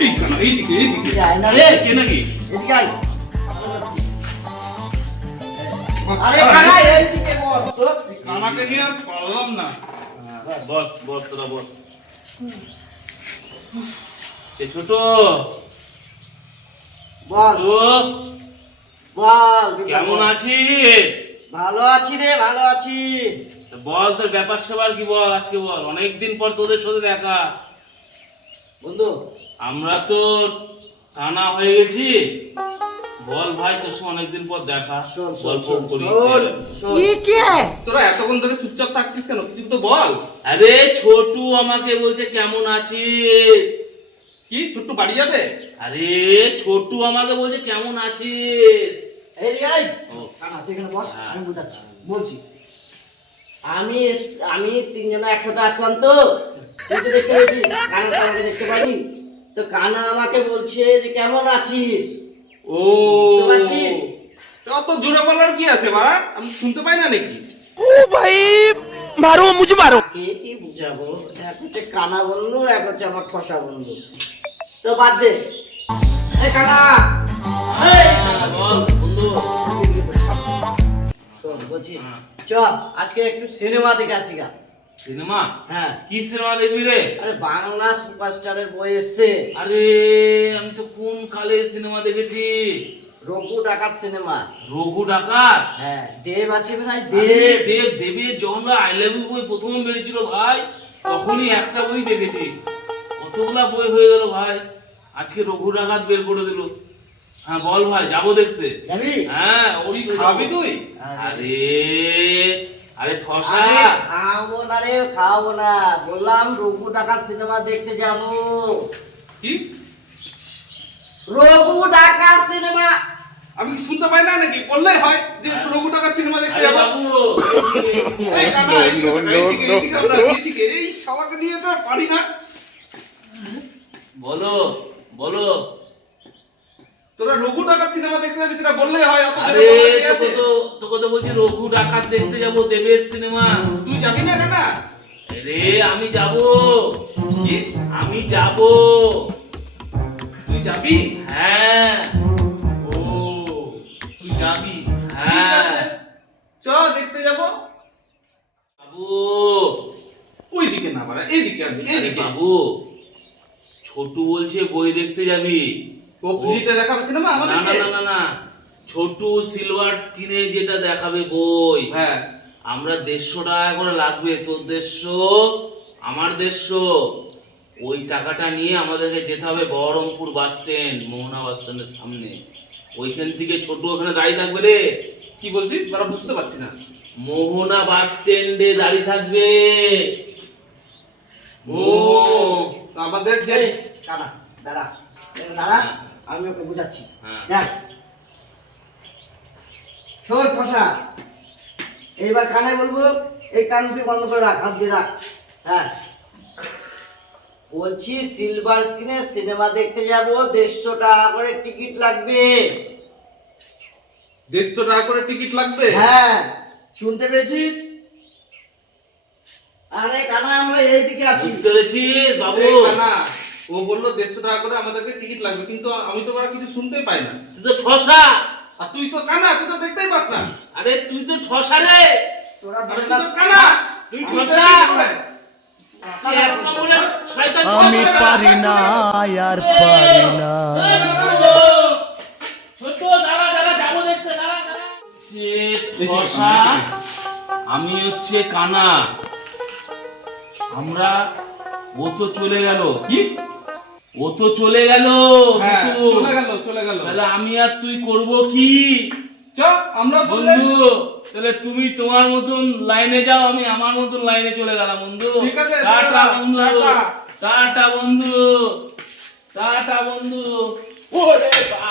এইদিকে যায় না রে। কে নাকি? এদিকে আয়। আরে কানা এইদিকে বস তো। কানাকে নিয়ে আর পারলাম না। বস বস তোরা বস। এ ছোট বল তো বল কেমন আছিস? ভালো আছি রে, ভালো আছি। বল তোর ব্যাপার স্যাপার কি বল, আজকে বল। অনেকদিন পর তোদের সাথে দেখা। বন্ধু আমরা তো টানা হয়ে গেছি। বল ভাই, তোর সঙ্গে অনেকদিন পর দেখা, শোন গল্প করি। তোরা এতক্ষণ ধরে চুপচাপ থাকছিস কেন? কিছু তো বল। আরে ছোটু আমাকে বলছে কেমন আছিস। কি ছোট্টু বাড়ি যাবে? আরে ছোটু আমাকে বলছে কেমন আছিস। এইদিকে আয়। ও। কানা তুই এখানে বস, হ্যাঁ। আমি বুঝাচ্ছি বলছি। আমি তিনজন একসাথে আসলাম তো, তুই তো দেখতে পেয়েছিস, কানা তো আমাকে দেখতে পাইনি। তো কানা আমাকে বলছে যে কেমন আছিস। ও বুঝতে পারছিস? অত জোরে বলার কি আছে বাড়া? আমি শুনতে পাই না নাকি? কে কি বুঝাবো, এক হচ্ছে কানা বন্ধু, এক হচ্ছে আমার ঠসা বন্ধু। তো বাদ দে। এই কানা, এই কানা, বল বন্ধু। শোন বলছি, হ্যাঁ। চ আজকে একটু সিনেমা দেখে আসি গা। সিনেমা? হ্যাঁ, কি সিনেমা দেখবি রে? আরে বাংলা সুপারস্টারের বই এসছে, আরে আমি তো কোন কালে সিনেমা দেখেছি। রঘু ডাকাত সিনেমা। রঘু ডাকাত? হ্যাঁ, দেব আছে ভাই, আরে দেব। দেবের যখন আই লাভ ইউ বই প্রথম বেরিয়েছিল ভাই, তখনই একটা বই দেখেছি। কতগুলা বই হয়ে গেল ভাই, আজকে রঘু ডাকাত বের করে দিল। হ্যাঁ বল ভাই, যাবো দেখতে। যাবি? হ্যাঁ ওই অবশ্যই খাবি যাবো। তুই? আরে আরে ঠসা। আরে খাবো না রে, খাবো না, বললাম রঘু ডাকাত সিনেমা দেখতে যাবো। কি? রঘু ডাকাত সিনেমা। আমি কি শুনতে পাই না নাকি? বললেই হয় যে 16 টাকা সিনেমা দেখতে আরে যাবো। বাবু, এই কানা, এইদিকে আমরা, এইদিকে, এই শালাকে নিয়ে তো আর পারি না। বলো বলো। তোরা রঘু টাকা সিনেমা দেখতে যাবি, সেটা বললেই হয়। অত আরে জোরে বলার কি আছে? তোকে তো বলছি রঘু ডাকাত দেখতে যাবো, দেবের সিনেমা। তুই যাবি না কানা? আরে আমি যাব, কি? আমি যাব। তুই যাবি? হ্যাঁ ও, তুই যাবি? ঠিক হ্যাঁ আছে, চ দেখতে যাবো। বাবু। ওইদিকে না বাড়া, এইদিকে আনবি, আরে এইদিকে। বাবু, ছোটু বলছে বই দেখতে যাবি। ও ফ্রিতে দেখাবে সিনেমা না না আমাদেরকে? না না না, ছোটু সিলভার স্ক্রিনে যেটা দেখাবে বই। হ্যাঁ। আমরা 150 টাকা করে লাগবে, তোর 150 আমার 150। ওই টাকাটা নিয়ে আমাদেরকে যেতে হবে বহরমপুর বাস স্ট্যান্ড, মোহনা বাস স্ট্যান্ডের সামনে। ওইখান থেকে ছোটু ওখানে দাঁড়িয়ে থাকবে রে। কি বলছিস বাড়া? বুঝতে পারছি না। মোহনা বাস স্ট্যান্ডে দাঁড়িয়ে থাকবে। ও, আমাদের যে এই কানা দাঁড়া, এখানে দাঁড়া, আমি ওকে বুঝাচ্ছি। হ্যাঁ। দেখ শোন ঠসা, এইবার কানে বলবো, এই কান তুই বন্ধ করে রাখ, হাত দিয়ে রাখ। হ্যাঁ, বলছি সিলভার স্ক্রিনে সিনেমা দেখতে যাব, 150 টাকা করে টিকিট লাগবে। 150 টাকা করে টিকিট লাগবে? হ্যাঁ, শুনতে পেয়েছিস? আরে কানা, আমরা এইদিকে আছি। বুঝতে পেরেছিস বাবু? এই কানা, ও বললো 150 টাকা করে আমাদেরকে টিকিট লাগবে, কিন্তু আমি তো বাড়া কিছু শুনতেই পাই না। তুই তো ঠসা। আর তুই তো কানা, তুই তো দেখতেই পাস না। আরে তুই তো ঠসা রে। তোরা আরে তুই দুজনা তো কানা, তুই তুই ঠসা। তুই এক নম্বরে শয়তান। আমি পারি না আর পারি না। ছোট দাঁড়া দাঁড়া, যাবো দেখতে, দাঁড়া দাঁড়া। সে ঠসা, আমি হচ্ছে কানা। আমরা, ও তো চলে গেল। কি? ও তো চলে গেল। হ্যাঁ, ছোটু। চলে গেল, চলে গেল। তাহলে আমি আর তুই করব কি? চ, আমরা বন্ধু, তাহলে তুমি তোমার মতন লাইনে যাও, আমি আমার মতন লাইনে চলে গেলাম বন্ধু। ঠিক আছে, টাটা চলো, বন্ধু, টাটা। টাটা বন্ধু, টাটা বন্ধু। ওরে বাবা।